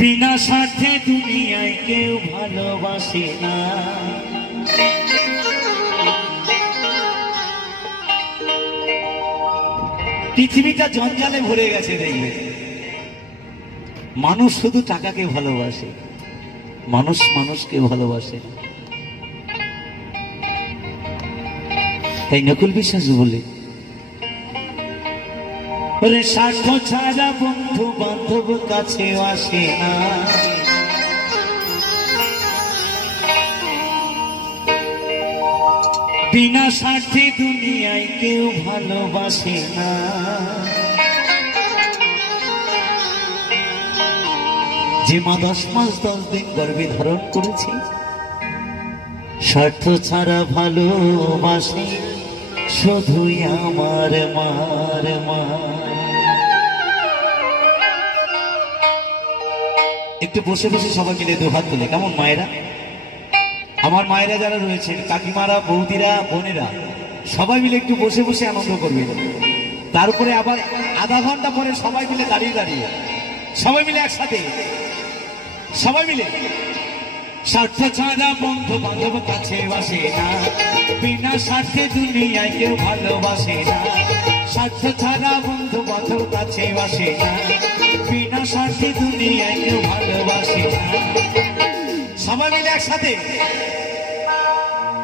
বিনা স্বার্থে দুনিয়ায় কেউ ভালোবাসে না। পৃথিবীটা জঞ্জালে ভরে গেছে, দেখবে মানুষ শুধু টাকাকে ভালোবাসে, মানুষ মানুষকে ভালোবাসে। তাই নকুল বিশ্বাস বলে, ওরে স্বার্থ ছাড়া বন্ধু বান্ধব কাছে আসে না। বিনা স্বার্থে দুনিয়ায় কেউ ভালোবাসে না। যে মা 10 মাস 10 দিন গর্ভে ধারণ করেছে, স্বার্থ ছাড়া ভালোবাসে শুধুই আমার মার মা। একটু বসে বসে সবাই মিলে 2 হাত তুলে, কেমন মায়েরা, আমার মায়েরা যারা রয়েছেন, কাকিমারা, বৌদিরা, বোনেরা, সবাই মিলে একটু বসে বসে আনন্দ করবে। তারপরে আবার আধা ঘন্টা পরে সবাই মিলে দাঁড়িয়ে দাঁড়িয়ে, সবাই মিলে একসাথে, সবাই মিলে। স্বার্থ ছাড়া বন্ধু বান্ধব কাছে আসে না, বিনা স্বার্থে দুনিয়ায় কেউ ভালোবাসে না। স্বার্থ ছাড়া বন্ধু বান্ধব কাছে আসে না, বিনা স্বার্থে দুনিয়ায় কেউ ভালোবাসে না। সবাই মিলে একসাথে।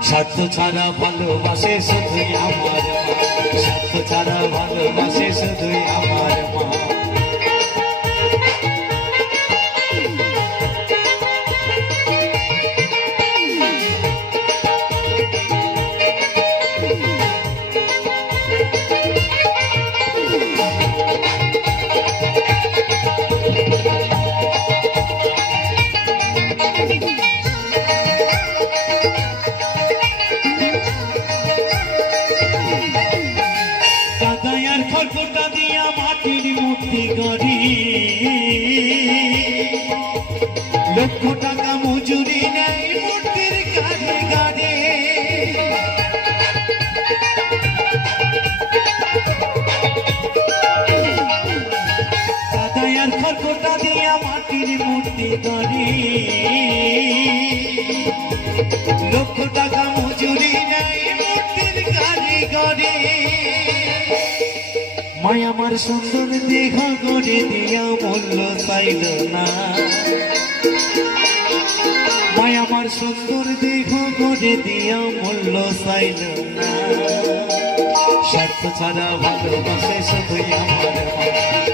স্বার্থ ছাড়া ভালোবাসে শুধুই আমার মা, স্বার্থ ছাড়া ভালোবাসে শুধুই আমার মা। খড়কুটা দিয়া মাটির মূর্তি গড়ি, লক্ষ টাকা মজুরি নেই মূর্তির গাড়ি গাড়ি। কাদায়ার খড়কুটা দিয়া মাটির মূর্তি গড়ি, লক্ষ টাকা মজুরি নেই মূর্তির গাড়ি গাড়ি। মায়া আমার সুন্দর দেহ গড়ে দিয়া মূল্য চাইল না, মায়া আমার সুন্দর দেহ গড়ে দিয়া মূল্য চাইল না। স্বার্থ ছাড়া ভালোবাসে শুধুই আমার মা,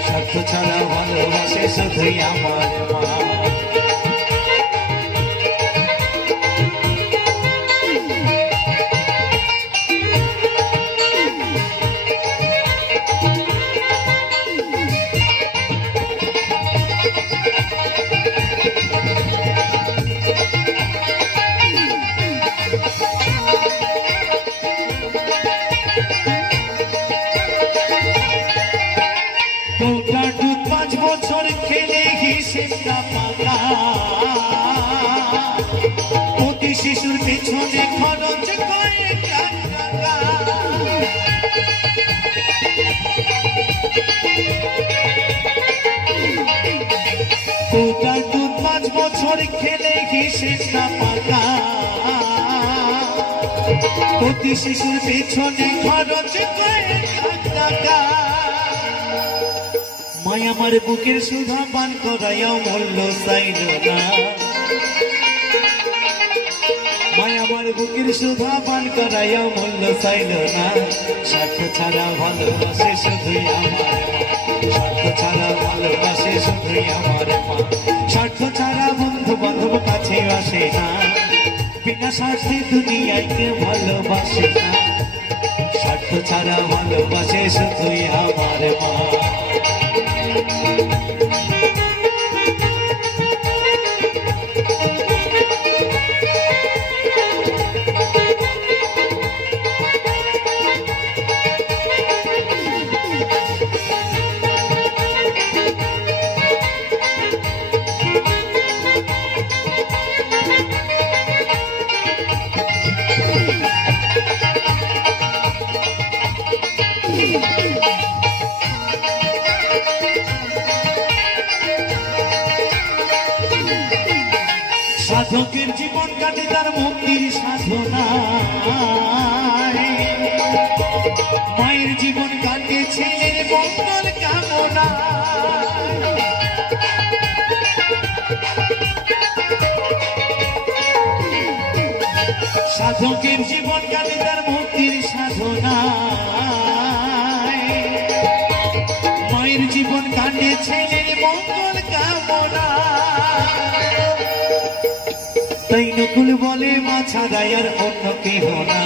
স্বার্থ ছাড়া ভালোবাসে শুধুই আমার মা। বউটা 5 বছর খেলে হিসেবটা পাকা, প্রতি শিশুর পেছনে খরচ কয়েক লাখ টাকা। বউটা 5 বছর খেলে হিসেবটা পাকা, প্রতি শিশুর পেছনে খরচ কয়েক লাখ টাকা। মায়া আমার বুকের সুধা পান করাইয়াও মূল্য চাইল না, মায়া আমার বুকের সুধা পান করাইয়াও মূল্য চাইল না। স্বার্থ ছাড়া ভালোবাসে শুধুই আমার মা, স্বার্থ ছাড়া ভালোবাসে শুধুই আমার মা। স্বার্থ ছাড়া বন্ধু বান্ধব কাছে আসে না, বিনা স্বার্থে দুনিয়ায় কেউ ভালোবাসে না। স্বার্থ ছাড়া ভালোবাসে শুধুই আমার মা। কাটে তার মুক্তির সাধনা, মায়ের জীবন কাটে ছেলের মঙ্গল কামনা। সাধকের জীবন কাটে তার মুক্তির সাধনা, মায়ের জীবন কাটে ছেলের মঙ্গল কামনা। তাই নকুল বলে মা ছাড়া আর অন্য কেহ না,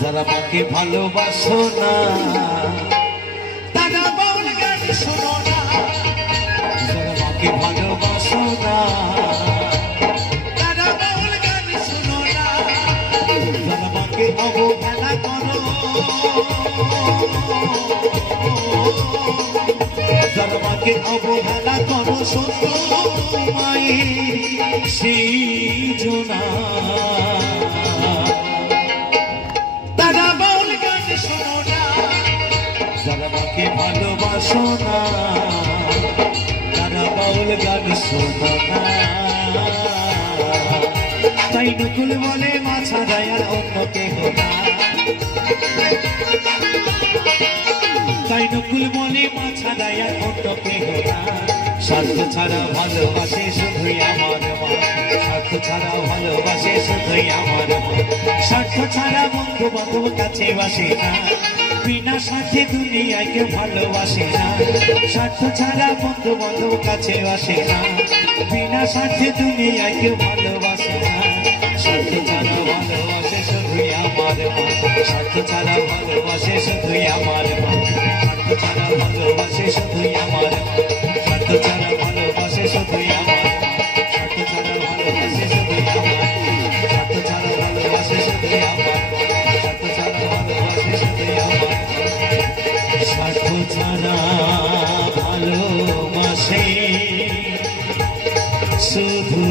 যারা মাকে ভালোবাসো না তারা বাউল গান শোনো না, যারা মাকে ভালোবাসো না তারা বাউল গান শোনো না, যারা মাকে অবহেলা করো, যারা মাকে অবহেলা করো সত্য মায়ের সেই জোনা, তারা বাউল গান শোনো না, যারা মাকে ভালোবাসো না তারা বাউল গান শোনো না। তাই নকুল বলে মা ছাড়া আর অন্য কেহ না, তাই নকুল বলে মা ছাড়া আর অন্য কেহ না। স্বার্থ ছাড়া ভালোবাসে শুধুই আমার মা, স্বার্থ ছাড়া ভালোবাসে শুধুই আমার মা, স্বার্থ ছাড়া বন্ধু বান্ধব কাছে বাসে না, বিনা স্বার্থে দুনিয়ায় কেউ ভালোবাসে না, স্বার্থ ছাড়া বন্ধু বান্ধব কাছে বাসে না, বিনা স্বার্থে দুনিয়ায় কেউ ভালোবাসে না। স্বার্থ ছাড়া ভালোবাসে শুধুই আমার মা, স্বার্থ ছাড়া ভালোবাসে শুধুই আমার মা, স্বার্থ ছাড়া ভালোবাসে শুধুই আমার মা, স্বার্থ ছাড়া ভালোবাসে শুধুই আমার মা, স্বার্থ ছাড়া ভালোবাসে শুধুই আমার মা, স্বার্থ ছাড়া ভালোবাসে শুধুই আমার মা, স্বার্থ ছাড়া ভালোবাসে শুধুই আমার মা, স্বার্থ ছাড়া ভালোবাসে শুধু